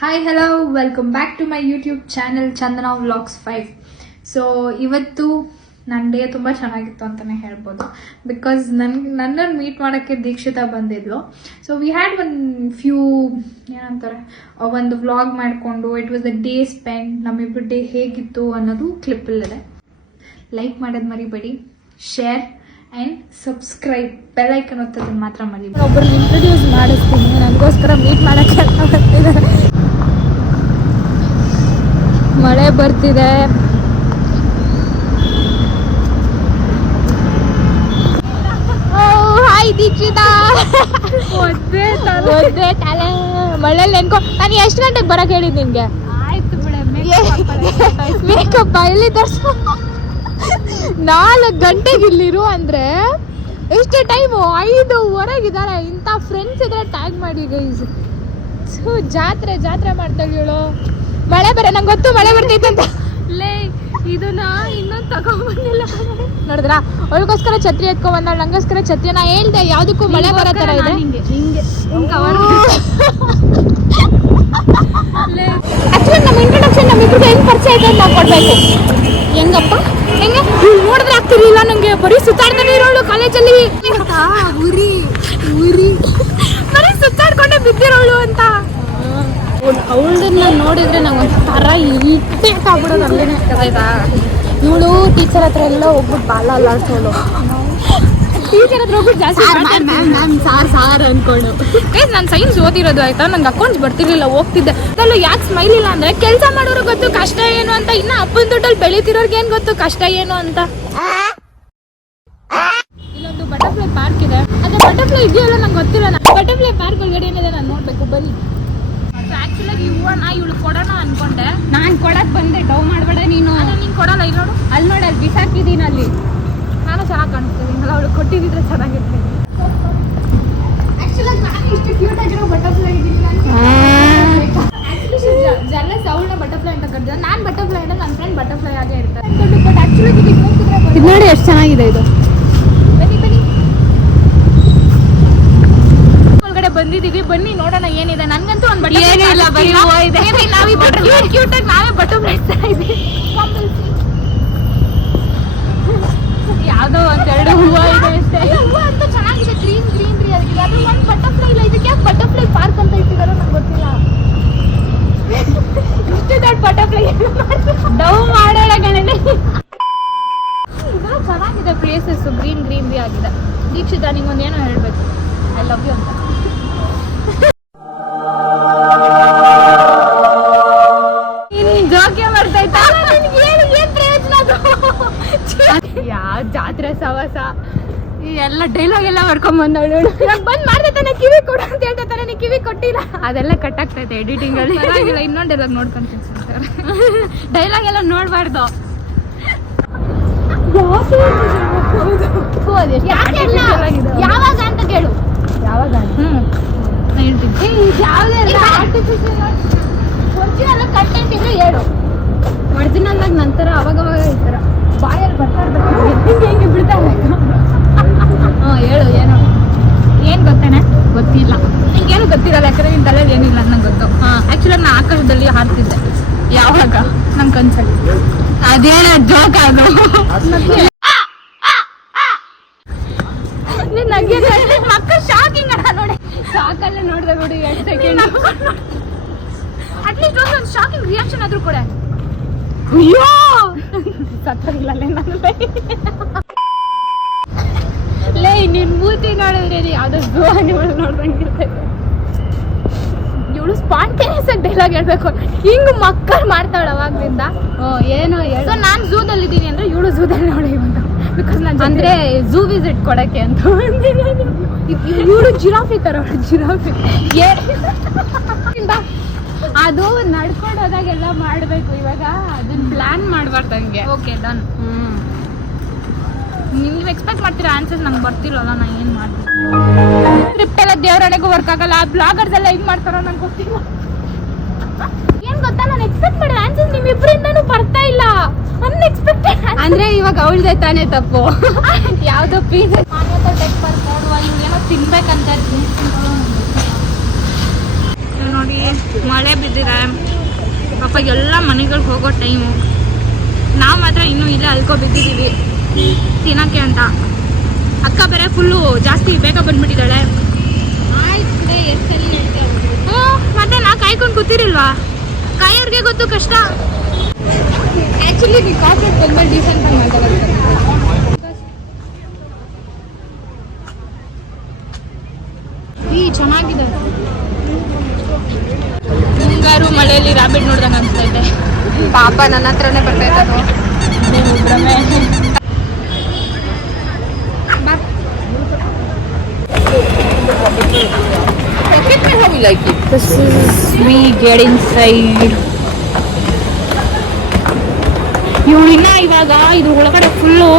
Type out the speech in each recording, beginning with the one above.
Hi hello welcome back to my YouTube channel Chandana vlogs 5. So ಇವತ್ತು ನನ್ನ day ತುಂಬ ಚೆನ್ನಾಗಿತ್ತು ಅಂತಲೇ ಹೇಳ್ಬೋದು. ಬಿಕಾಸ್ ನನ್ನನ್ನು ಮೀಟ್ ಮಾಡೋಕ್ಕೆ ದೀಕ್ಷಿತಾ ಬಂದಿದ್ಲು. ಸೊ ವಿ ಹ್ಯಾಡ್ ಫ್ಯೂ ಏನಂತಾರೆ ಒಂದು ವ್ಲಾಗ್ ಮಾಡಿಕೊಂಡು it was a day spend. ನಮ್ಮಿಬ್ಬರು ಡೇ ಹೇಗಿತ್ತು ಅನ್ನೋದು ಕ್ಲಿಪ್ಪಲ್ಲಿದೆ. ಲೈಕ್ ಮಾಡೋದು ಮರಿಬೇಡಿ, share and subscribe, bell icon ಒತ್ತೋದನ್ನು ಮಾತ್ರ ಮರಿಬೇಡಿ. ಒಬ್ಬರು ಇಂಟ್ರೊಡ್ಯೂಸ್ ಮಾಡಿಸ್ತೀನಿ, ನನಗೋಸ್ಕರ ಮೀಟ್ ಮಾಡೋಕ್ಕೆ ಬರ್ತಿದ್ದಾರೆ. ಮಳೆ ಬರ್ತಿದೆ. ಹಾಯ್ ದೀಕ್ಷಿತಾ. ಒದ್ದೆ ತಲೆ ಮಳೆಯಲ್ಲಿ ನೆನ್ಕೊ. ನಾನು ಎಷ್ಟು ಗಂಟೆಗೆ ಬರಕ್ಕೆ ಹೇಳಿದ್ದು ನಿನ್ಗೆ? ಆಯ್ತು ಬಿಡ, ಮೇಕಪ್ ಇಲ್ಲಿ ತರ್ಸು. 4 ಗಂಟೆಗೆ ಇಲ್ಲಿರು ಅಂದ್ರೆ ಎಷ್ಟು ಟೈಮು? 5:15 ಇಂಥ ಫ್ರೆಂಡ್ಸ್ ಇದ್ರೆ ಟ್ಯಾಗ್ ಮಾಡಿ ಗೈಸ್. ಜಾತ್ರೆ ಮಾಡ್ತಾಳೆ ಇವಳು. ಮಳೆ ಬರ, ನಂಗೆ ಗೊತ್ತು ಮಳೆ ಬರ್ತೈತೆ ಅಂತ. ಲೇ ಇದನ್ನ ಇನ್ನೊಂದು ತಗೊಂಡ್ಬಂದಿಲ್ಲ ನೋಡಿದ್ರ, ಅವಳಿಗೋಸ್ಕರ ಛತ್ರಿ ಎತ್ಕೊಂಡ್ ಬಂದಾಳ, ನಂಗೋಸ್ಕರ ಛತ್ರಿ. ನಾ ಹೇಳ್ದೆ ಯಾವ್ದಕ್ಕೂ ಮಳೆ ಬರೋ ತರ ಇದೆ. ಆಕ್ಚುಲಿ ನಮ್ಮ ಇಂಟ್ರೊಡಕ್ಷನ್ ನಮ್ಮಿಬ್ರಿಗೆ ಹೆಂಗ್ ಪರಿಚಯ ಆಯ್ತು ಅಂತ ನಾವು ಕೊಡ್ಬೇಕು. ಹೆಂಗಪ್ಪ ಹೆಂಗೆ ನೋಡಿದ್ರೆ ಆಗ್ತಿರ್ಲಿಲ್ಲ ನಂಗೆ. ಬರೀ ಸುತ್ತಾಡ್ತಾನೆ ಇರೋಳು ಕಾಲೇಜಲ್ಲಿ. ಉರಿ ಬರೀ ಸುತ್ತಾಡ್ಕೊಂಡೆ ಬಿದ್ದಿರೋಳು ಅಂತ. ಅವಳನ್ನ ನೋಡಿದ್ರೆ ನಂಗೆ ಒಂಥರ ಇರಿಟೇಟ್ ಆಗ್ಬಿಡೋದು. ಅಲ್ಲೇನೆ ಆಯ್ತಾ, ಇವಳು ಟೀಚರ್ ಹತ್ರ ಎಲ್ಲ ಹೋಗ್ಬಿಟ್ಟು ಬಾಲ ಅಲ್ಲಾಡ್ಸೋಳು. ಟೀಚರ್ ಹತ್ರ ಹೋಗ್ಬಿಟ್ಟು ಜಾಸ್ತಿ ಸಾರ್ ಅನ್ಕೊಂಡು. ನಾನು ಸೈನ್ಸ್ ಓದಿರೋದು ಆಯ್ತಾ, ನಂಗೆ ಅಕೌಂಟ್ಸ್ ಬರ್ತಿರ್ಲಿಲ್ಲ, ಹೋಗ್ತಿದ್ದೆ. ಅದಲ್ಲೂ ಯಾಕೆ ಸ್ಮೈಲ್ ಇಲ್ಲ ಅಂದ್ರೆ ಕೆಲಸ ಮಾಡೋರು ಗೊತ್ತು ಕಷ್ಟ ಏನು ಅಂತ. ಇನ್ನ ಅಪ್ಪನ ದುಡ್ಡಲ್ಲಿ ಬೆಳೀತಿರೋರ್ಗೆ ಏನ್ ಗೊತ್ತು ಕಷ್ಟ ಏನು ಅಂತ. ಇಲ್ಲೊಂದು ಬಟರ್ಫ್ಲೈ ಪಾರ್ಕ್ ಇದೆ. ಅದೇ ಬಟರ್ಫ್ಲೈ ಇದೆಯಲ್ಲ ನಂಗೆ ಗೊತ್ತಿಲ್ಲ. ಬಟರ್ಫ್ಲೈ ಪಾರ್ಕ್ ಒಳಗಡೆ ಏನಿದೆ ನಾನು ನೋಡ್ಬೇಕು, ಬನ್ನಿ. ಆಕ್ಚುಲಾಗಿ ಇವಳು ಕೊಡೋಣ ಅನ್ಕೊಂಡೆ. ನಾನು ಕೊಡಕ್ ಬಂದೆ, ಡೌ ಮಾಡಬೇಡ ನೀನು. ನೀನು ಕೊಡಲ್ಲ. ಇಲ್ಲಿ ನೋಡು, ಅಲ್ಲಿ ನೋಡಿ, ಅಲ್ಲಿ ಬಿಸಾಕಿದ್ದೀನಿ. ಅಲ್ಲಿ ನಾನು ಚೆನ್ನಾಗಿ ಕಾಣಿಸ್ತೀನಿ. ಅವಳು ಕೊಟ್ಟಿದ್ರೆ ಚೆನ್ನಾಗಿರ್ತೀನಿ. ಆಕ್ಚುಲಾಗಿ ನಾನು ಇಷ್ಟು ಕ್ಯೂಟ್ ಆಗಿರೋ ಬಟರ್ಫ್ಲೈ ಇದ್ದೀನಿ. ಜಲಸ್ ಅವಳನ್ನ ಬಟರ್ಫ್ಲೈ ಅಂತ ಕರೆದಿದ್ದೆ. ನಾನು ಬಟರ್ಫ್ಲೈ ಅಂದ್ರೆ ನನ್ನ ಫ್ರೆಂಡ್ ಬಟರ್ಫ್ಲೈ ಆಗೇ ಇರ್ತಾರೆ. ಬಟ್ ಆಕ್ಚುಲಾಗಿ ಇದು ನೋಡಿ ಎಷ್ಟು ಚೆನ್ನಾಗಿದೆ ಇದು. ಬನ್ನಿ ಒಳಗಡೆ ಬಂದಿದ್ದೀವಿ, ಬನ್ನಿ ನೋಡೋಣ ಏನಿದೆ. ನನ್ಗಂತೂ ಒಂದು ಬಟರ್ಫ್ಲೈ ಏನಿಲ್ಲ, ಬರೀ ಹೂವು ಇದೆ. ಕ್ಯೂಟ್ ಆಗಿ ನಾವೇ ಬಟರ್ಫ್ಲೈ ಇದ್ದೀವಿ. ಯಾವುದೋ ಒಂದೆರಡು ಹೂವು ಇದೆ ಅಷ್ಟೇ. ಹೂವು ಅಂತ ಚೆನ್ನಾಗಿದೆ, ಗ್ರೀನ್ರಿ ಅದಕ್ಕೆ. ಅದು ಒಂದು ಬಟರ್ಫ್ಲೈ ಇಲ್ಲ. ಇದಕ್ಕೆ ಯಾಕೆ ಬಟರ್ಫ್ಲೈ ಪಾರ್ಕ್ ಅಂತ ಇಟ್ಟಿದಾರೋ ನಂಗೆ ಗೊತ್ತಿಲ್ಲ. ಇಷ್ಟು ದೊಡ್ಡ ಬಟರ್ಫ್ಲೈ ಡೌ ಮಾಡೋಣ ಗಣನೆ. ಇದೆಲ್ಲ ಚೆನ್ನಾಗಿದೆ ಪ್ಲೇಸಸ್, ಗ್ರೀನ್ರಿ ಆಗಿದೆ. ದೀಕ್ಷಿತಾ, ನಿಂಗೊಂದೇನೋ ಹೇಳ್ಬೇಕು. ಐ ಲವ್ ಯು ಅಂತ. ಜೋಕೆ ಬರ್ತೈತಾ? ಏನ್ ಪ್ರಯೋಜನ ಅದು? ಯಾವ ಜಾತ್ರೆ ಸವಾಸ, ಈ ಎಲ್ಲ ಡೈಲಾಗ್ ಎಲ್ಲ ಬರ್ಕೊಂಡ್ ಬಂದವಳು. ಬಂದ್ ಮಾಡ್ದೆ ತಾನೆ, ಕಿವಿ ಕೊಡು ಅಂತ ಹೇಳ್ತಾ ತಾನೆ, ನೀ ಕಿವಿ ಕೊಟ್ಟಿಲ್ಲ. ಅದೆಲ್ಲ ಕಟ್ ಆಗ್ತೈತೆ ಎಡಿಟಿಂಗ್ ಅಲ್ಲಿ. ಪರವಾಗಿಲ್ಲ, ಇನ್ನೊಂದು ಡೈಲಾಗ್ ನೋಡ್ಕೊಂತೀನಿ. ಡೈಲಾಗ್ ಎಲ್ಲ ನೋಡ್ಬಾರ್ದು. ಯಾವಾಗ ಅಂತ ಕೇಳು. ಯಾವಾಗ? ನಾನು ಹೇಳ್ತೀನಿ. ಒರಿಜಿನಲ್ ಕಂಟೆಂಟ್ ಇದ್ರೆ ಹೇಳು. ಒರಿಜಿನಲ್ ಆಗಿ ನಂತರ ಅವಾಗವಾಗ ಈ ಥರ ಬಾಯಲ್ಲಿ ಬರ್ತಾ ಇರ್ಬೇಕು. ಹೆಂಗೆ ಬಿಡ್ತಾ ಇರ್ಬೇಕು. ಹೇಳು. ಏನೋ ಏನು ಗೊತ್ತೇನೆ? ಗೊತ್ತಿಲ್ಲ. ನಿಂಗೇನು ಗೊತ್ತಿರಲ್ಲ, ಯಾಕಂದ್ರೆ ನಿನ್ನ ತಲೆಯಲ್ಲಿ ಏನಿಲ್ಲ ನಂಗೆ ಗೊತ್ತು. ಆ್ಯಕ್ಚುಲಾಗಿ ನಾನು ಆಕಾಶದಲ್ಲಿ ಹಾರ್ತಿದ್ದೆ. ಯಾವಾಗ? ನಂಗೆ ಕನ್ಸಲ್ಲಿ. ಅದೇನ ಜೋಕ್ ಅದು. ಮಕ್ಕ ಶಾಕಿಂಗ್ ಅಲ್ಲ ನೋಡಿ. ಸಾಕಲ್ಲೇ ನೋಡಿದೆ ಬಿಡಿ 2 ಸೆಕೆಂಡ್. ಅಟ್ಲೀಸ್ಟ್ ಒಂದು ಶಾಕಿಂಗ್ ರಿಯಾಕ್ಷನ್ ಆದ್ರೂ ಕೊಡೆ. ಅಯ್ಯೋ ಸತ್ತೋಗಿಲ್ಲೇ ನಾನು. ಲೇ ನಿನ್ ಮೂತಿ ನೋಡಿದ್ರೆ ಯಾವ್ದೋ ಝೂ ಅನಿಮಲ್ ನೋಡ್ದಂಗಿರ್ತೈತೆ. ಇವಳು ಸ್ಪಾಂಟೇನಿಯಸ್ ಆಗಿ ಡೈಲಾಗ್ ಹೇಳ್ಬೇಕು. ಹಿಂಗ್ ಮಕ್ಕಳು ಮಾಡ್ತಾಳೆ ಅವಾಗ್ಲಿಂದ. ಏನೋ ಸೊ ನಾನು ಝೂದಲ್ಲಿ ಇದ್ದೀನಿ ಅಂದ್ರೆ ಇವಳು ಝೂದಲ್ಲಿ ನೋಡಿ ಅಂತ. ಬಿಕಾಸ್ ನಾನು ಅಂದ್ರೆ ಝೂ ವಿಸಿಟ್ ಕೊಡಕ್ಕೆ ಅಂತ ಇವಳು ಜಿರಾಫಿ ತರ. ಜಿರಾಫಿ ಅದು ನಡ್ಕೊಂಡು ಹೋದಾಗೆಲ್ಲ ಮಾಡ್ಬೇಕು. ಇವಾಗ ಅದನ್ನ ಪ್ಲಾನ್ ಮಾಡ್ಬಾರ್ದಂಗೆ. Okay done. ನೀವು ಎಕ್ಸ್ಪೆಕ್ಟ್ ಮಾಡ್ತೀರಾ ಆನ್ಸರ್ಸ್, ನಂಗೆ ಬರ್ತಿರೋಲ್ಲ. ನಾನು ಏನು ಮಾಡ್ತೀನಿ? ಟ್ರಿಪ್ ಎಲ್ಲ ದೇವರಣೆಗೂ ವರ್ಕ್ ಆಗಲ್ಲ. ಆ ಬ್ಲಾಗರ್ಸ್ ಎಲ್ಲ ಹೆಂಗ್ ಮಾಡ್ತಾರೋ ನಂಗೆ ಗೊತ್ತಿಲ್ಲ. ಏನ್ ಗೊತ್ತಾ, ನಾನು ಎಕ್ಸ್ಪೆಕ್ಟ್ ಮಾಡಿದ ಆನ್ಸರ್ಸ್ ನಿಮ್ಮಿಬ್ಬರಿಂದನೂ ಬರ್ತಾ ಇಲ್ಲ. ಅನ್ಎಕ್ಸ್ಪೆಕ್ಟೆಡ್. ಅಂದ್ರೆ ಇವಾಗ ಅವಳದೇ ತಾನೇ ತಪ್ಪು. ಯಾವ್ದೋ ಪೀಸ್ ಮಾನ್ಯತಾ ಟೆಕ್ ಪಾರ್ಕ್ ನೋಡುವ, ಇವ್ರೇನೋ ತಿನ್ಬೇಕಂತ. ನೋಡಿ ಮಳೆ ಬಿದ್ದಿದೆ. ಎಲ್ಲ ಮನೆಗಳಿಗೆ ಹೋಗೋ ಟೈಮು. ನಾವು ಮಾತ್ರ ಇನ್ನೂ ಇಲ್ಲೇ ಅಲ್ಕೋ ಬಿದ್ದಿದ್ದೀವಿ ತಿನ್ನೋಕ್ಕೆ ಅಂತ. ಅಕ್ಕ ಬೇರೆ ಫುಲ್ಲು ಜಾಸ್ತಿ ಬೇಗ ಬಂದ್ಬಿಟ್ಟಿದ್ದಾಳೆ. ಹ್ಞೂ, ಮತ್ತೆ ನಾ ಕಾಯ್ಕೊಂಡು ಕೂತಿರಲ್ವಾ, ಕಾಯೋರ್ಗೆ ಗೊತ್ತು ಕಷ್ಟ. ಆ್ಯಕ್ಚುಲಿ ನೀವು ಕಾರ್ಪೊರೇಟ್ ಬಂದ್ಮೇಲೆ ಡೀಸೆಂಟ್ ಆಗಿ ಮಾತಾಡೋದು. ಚೆನ್ನಾಗಿದೆ. ಮುಂಗಾರು ಮಳೆಯಲ್ಲಿ ರಾಬಿಟ್ ನೋಡ್ದಂಗೆ ಅನ್ಸ್ತೈತೆ. ಪಾಪ ನನ್ನ ಹತ್ರನೇ ಬರ್ತೈತೆ ಅದು. This is we get inside. ಇವಳಿನ್ನ ಇವಾಗ ಇದ್ರ ಒಳಗಡೆ ಫುಲ್ಲು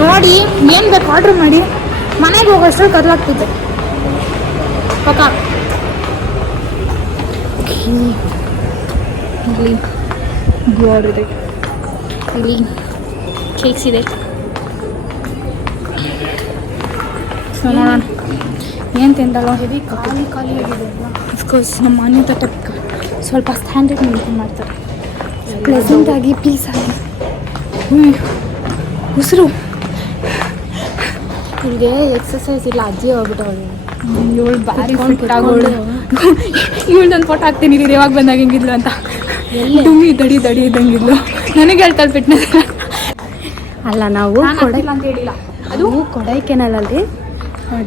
ನೋಡಿ ಏನು ಬೇಕು ಆರ್ಡ್ರ್ ಮಾಡಿ ಮನೆಗೆ ಹೋಗೋಷ್ಟು ಕದಲಾಗ್ತಿದ್ದೆ ಪಕ್ಕ. ಇಲ್ಲಿ ಗೋರ್ ಇದೆ, ಇಲ್ಲಿ ಕೇಕ್ಸ್ ಇದೆ. ಸೊ ನೋಡೋಣ ಏನು ತಿಂದಲ್ಲ. ಹೆವಿ ಖಾಲಿ ಆಗಿದೆ. ಅಫ್ಕೋರ್ಸ್ ನಮ್ಮ ಮಾನ್ಯತೆ ತಕ್ಕ ಸ್ವಲ್ಪ ಸ್ಟ್ಯಾಂಡರ್ಡ್ ಮೇಂಟೈನ್ ಮಾಡ್ತಾರೆ. ಪ್ಲೆಸೆಂಟ್ ಆಗಿ ಪೀಸ್ ಆಗಿ ಉಸಿರು. ಇಲ್ಲಿಗೆ ಎಕ್ಸಸೈಸ್ ಇಲ್ಲ, ಅಜ್ಜಿ ಹೋಗ್ಬಿಟ್ಟವಳು. ಇವಳು ಬಾರಿ ಫಿಟ್ ಆಗೋಳು. ಇವಳ್ದೊಂದು ಫೋಟೋ ಹಾಕ್ತೀನಿ ರೀ ಯಾವಾಗ ಬಂದಾಗ ಹೆಂಗಿದ್ಲು ಅಂತ. ಡುಮ್ಮಿ ದಡಿ ಇದ್ದಂಗಿದ್ಲು. ನನಗೆ ಹೇಳ್ತಾಳೆ ಫಿಟ್ನೆಸ್. ಅಲ್ಲ, ನಾವು ಅಂತ ಹೇಳಿಲ್ಲ. ಅದು ಕೊಡೈಕೆನಾಲಲ್ಲಿ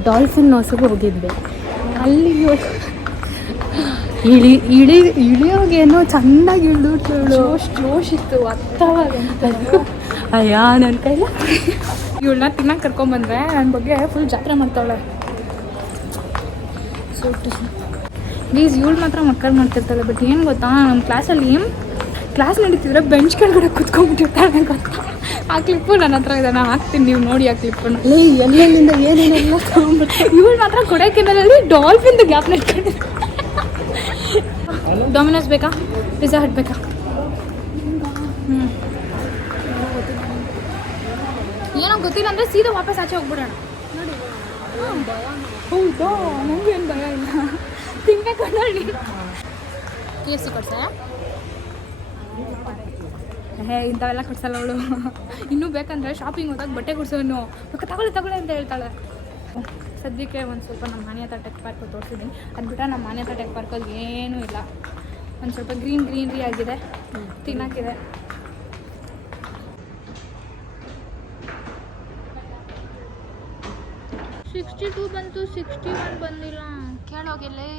ಡಾಲ್ಫಿನ್ ನೋಸಿಗೆ ಹೋಗಿದ್ವಿ. ಅಲ್ಲಿ ಇಳಿಯೋಗೇನೋ ಚೆನ್ನಾಗಿ ಜೋಶ್ ಇತ್ತು. ಅಯ್ಯ ನನ್ನ ಕೈಲ ಇವಳನ್ನ ತಿನ್ನಕ್ಕೆ ಕರ್ಕೊಂಬಂದ್ರೆ ನನ್ನ ಬಗ್ಗೆ ಫುಲ್ ಜಾತ್ರೆ ಮಾಡ್ತಾವಳೆ. ಪ್ಲೀಸ್ ಇವಳು ಮಾತ್ರ ಮಕ್ಕಳು ಮಾಡ್ತಿರ್ತಾಳೆ. ಬಟ್ ಏನು ಗೊತ್ತಾ, ನಮ್ಮ ಕ್ಲಾಸಲ್ಲಿ ಕ್ಲಾಸ್ ನಡೀತಿದ್ರೆ ಬೆಂಚ್ ಕೆಳಗಡೆ ಕುತ್ಕೊಂಡ್ಬಿಟ್ಟಿರ್ತಾಳೆ ಗೊತ್ತಾ. ಆ ಕ್ಲಿಪ್ಪು ನನ್ನ ಹತ್ರ ಇದೆ, ನಾನು ಹಾಕ್ತೀನಿ, ನೀವು ನೋಡಿ ಆ ಕ್ಲಿಪ್ಪನ್ನು. ಎಲ್ಲೆಲ್ಲಿಂದ ಏನೇನೆಲ್ಲ ತಗೊಂಡ್ಬಿಟ್ಟು ಇವಳು ಮಾತ್ರ ಕೊಡೈಕೆನಾಲಲ್ಲಿ ಡಾಲ್ಫಿನ್ದು ಗ್ಯಾಪ್ ನೆಟ್ಕೊಂಡಿದ್ದೆ. ಡೊಮಿನೋಸ್ ಬೇಕಾ, ಪಿಜ್ಜಾ ಹಟ್ ಬೇಕಾ? ಏನೋ ಗೊತ್ತಿಲ್ಲ ಅಂದರೆ ಸೀದಾ ವಾಪಸ್ ಆಚೆ ಹೋಗ್ಬಿಡೋಣ. ನೋಡಿ ಹೌದಾ, ನನಗೂ ಏನು ಭಯ ಇಲ್ಲ. ತಿನ್ಬೇಕು ನೋಡಿ. KFC ಕೊಡ್ಸ? ಇಂಥವೆಲ್ಲ ಕೊಡ್ಸಲ್ಲ ಅವಳು. ಇನ್ನೂ ಬೇಕಂದರೆ ಶಾಪಿಂಗ್ ಹೋದಾಗ ಬಟ್ಟೆ ಕೊಡ್ಸೋನು ತಗೊಳ್ಳಿ ಅಂತ ಹೇಳ್ತಾಳೆ. ಸದ್ಯಕ್ಕೆ ಒಂದು ಸ್ವಲ್ಪ ನಮ್ಮ ಮಾನ್ಯತಾ ಟೆಕ್ ಪಾರ್ಕ್ ತೋರಿಸಿದ್ದೀನಿ. ಅದು ಬಿಟ್ಟರೆ ನಮ್ಮ ಮಾನ್ಯತಾ ಟೆಕ್ ಪಾರ್ಕಲ್ಲಿ ಏನೂ ಇಲ್ಲ. ಒಂದು ಸ್ವಲ್ಪ ಗ್ರೀನರಿ ಆಗಿದೆ, ತಿನ್ನೋಕ್ಕಿದೆ. $62 ಬಂತು, $61 ಬಂದಿಲ್ಲ. ಕೇಳೋಗಿಲ್ಲೇ.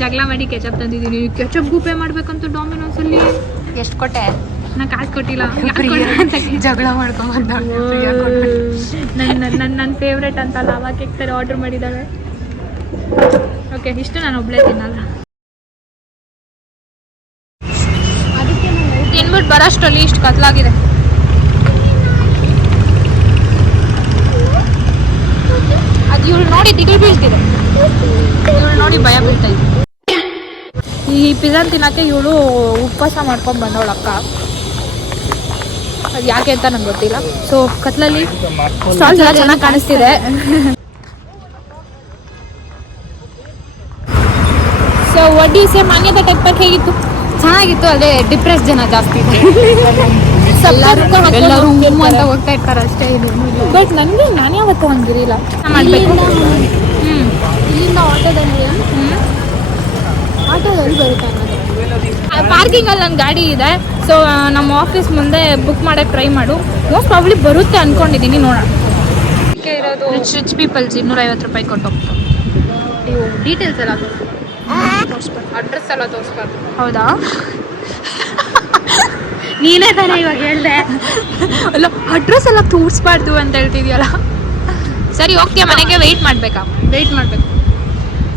ಜಗಳ ಮಾಡಿ ಕೆಚಪ್ ತಂದಿದ್ದೀನಿ. ಕೆಚಪ್ಗೂ ಪೇ ಮಾಡಬೇಕಂತ ಡಾಮಿನೋಸಲ್ಲಿ. ಎಷ್ಟು ಕೊಟ್ಟೆ? ನಾ ಕಾಸು ಕೊಟ್ಟಿಲ್ಲ. ಜಗಳ ಮಾಡ್ಕೊಂಬಂದ. ನನ್ನ ಫೇವ್ರೇಟ್ ಅಂತ ಲಾವಾ ಕೇಕ್ ಥರ ಆರ್ಡ್ರ್ ಮಾಡಿದ್ದಾಳೆ. ಓಕೆ, ಇಷ್ಟು ನಾನು ಒಬ್ಬಳೇ ತಿನ್ನಲ್ಲ. ತಿನ್ಬಿಟ್ಟು ಬರೋಷ್ಟರಲ್ಲಿ ಇಷ್ಟು ಕತ್ಲಾಗಿದೆ. ಅದು ಇವಳು ನೋಡಿ ದಿಗಿಲು ಬೀಳ್ತಿದೆ. ಇವಳು ನೋಡಿ ಭಯ ಬೀಳ್ತಾ ಇದೆ. ಈ ಪಿಜ್ಜಾ ತಿನ್ನೋಕ್ಕೆ ಇವಳು ಉಪವಾಸ ಮಾಡ್ಕೊಂಡು ಬಂದವಳು ಅಕ್ಕ. ಅದು ಯಾಕೆ ಅಂತ ನಂಗೆ ಗೊತ್ತಿಲ್ಲ. ಸೊ ಕತ್ಲಲ್ಲಿ ಸ್ಟಾಲ್ಸ್ ಎಲ್ಲ ಚೆನ್ನಾಗಿ ಕಾಣಿಸ್ತಿದೆ. ಸೊ ಒಡ್ಡಿಸೆ ಮಾನ್ಯತಾ ಟೆಕ್ ಪಾರ್ಕ್ ಹೇಗಿತ್ತು? ಚೆನ್ನಾಗಿತ್ತು. ಅದೇ ಡಿಪ್ರೆಸ್ ಜನ ಜಾಸ್ತಿ ಇದೆ. ಎಲ್ಲರೂ ಅಂತ ಹೋಗ್ತಾ ಇರ್ತಾರೆ ಅಷ್ಟೇ. ಇದು ಬಟ್ ನನಗೆ ನಾನು ಯಾವತ್ತೂ ಹಂಗಿರಿಲ್ಲ ಮಾಡಬೇಕು. ಇಲ್ಲಿಂದ ಆಟೋದಲ್ಲಿ ಬರುತ್ತೆ. ಪಾರ್ಕಿಂಗಲ್ಲಿ ನನ್ನ ಗಾಡಿ ಇದೆ. ಸೊ ನಮ್ಮ ಆಫೀಸ್ ಮುಂದೆ ಬುಕ್ ಮಾಡೋಕ್ಕೆ ಟ್ರೈ ಮಾಡು. ಮೋಸ್ಟ್ ಪ್ರಾಬ್ಲಿ ಬರುತ್ತೆ ಅಂದ್ಕೊಂಡಿದ್ದೀನಿ, ನೋಡೋಣ. ಇರೋದು ರಿಚ್ ಪೀಪಲ್ಸ್ $250 ಕೊಟ್ಟು ನೀವು ಡೀಟೇಲ್ಸ್ ಎಲ್ಲ ತೋರಿಸ್ಬಾರ್ದು, ಅಡ್ರೆಸ್ ಎಲ್ಲ ತೋರಿಸ್ಬಾರ್ದು. ಹೌದಾ? ನೀನೇ ತಾನೇ ಇವಾಗ ಹೇಳ್ದೆ. ಅಲ್ಲ, ಅಡ್ರೆಸ್ ಎಲ್ಲ ತೋರಿಸ್ಬಾರ್ದು ಅಂತ ಹೇಳ್ತಿದ್ಯಲ್ಲ. ಸರಿ, ಓಕೆ. ಮನೆಗೆ ವೆಯ್ಟ್ ಮಾಡಬೇಕು.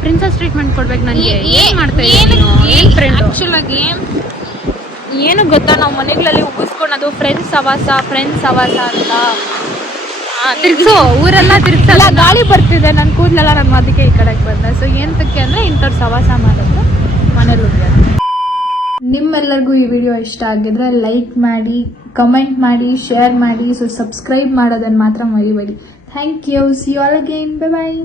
ಪ್ರಿನ್ಸಸ್ ಟ್ರೀಟ್ಮೆಂಟ್ ಕೊಡ್ಬೇಕು ನನಗೆ. ಏನು ಮಾಡ್ತಾ ಇದ್ದೀನಿ ಆ್ಯಕ್ಚುಲಾಗಿ ಏನು ಗೊತ್ತಾ, ನಾವು ಮನೆಗಳಲ್ಲಿ ಉಗಿಸ್ಕೊಳೋದು ಫ್ರೆಂಡ್ಸ್ ಸವಾಸ ಅಂತ. ತಿರ್ಗ್ಸು, ಊರೆಲ್ಲ ತಿರ್ಗ್ಸಲ್ಲ. ಗಾಳಿ ಬರ್ತಿದೆ, ನನ್ನ ಕೂದಲೆಲ್ಲ ನನ್ನ ಅದಕ್ಕೆ ಈ ಕಡೆಗೆ ಬಂದೆ. ಸೊ ಏನಕ್ಕೆ ಅಂದರೆ ಇಂಥವ್ರು ಸವಾಸ ಮಾಡಿದ್ರೆ ಮನೇಲಿ. ನಿಮ್ಮೆಲ್ಲ ನಿಮ್ಗೆಲ್ಲರಿಗೂ ಈ ವಿಡಿಯೋ ಇಷ್ಟ ಆಗಿದ್ರೆ ಲೈಕ್ ಮಾಡಿ, ಕಮೆಂಟ್ ಮಾಡಿ, ಶೇರ್ ಮಾಡಿ. ಸೊ ಸಬ್ಸ್ಕ್ರೈಬ್ ಮಾಡೋದನ್ನು ಮಾತ್ರ ಮರಿಬೇಡಿ. Thank you. See you all again. Bye bye.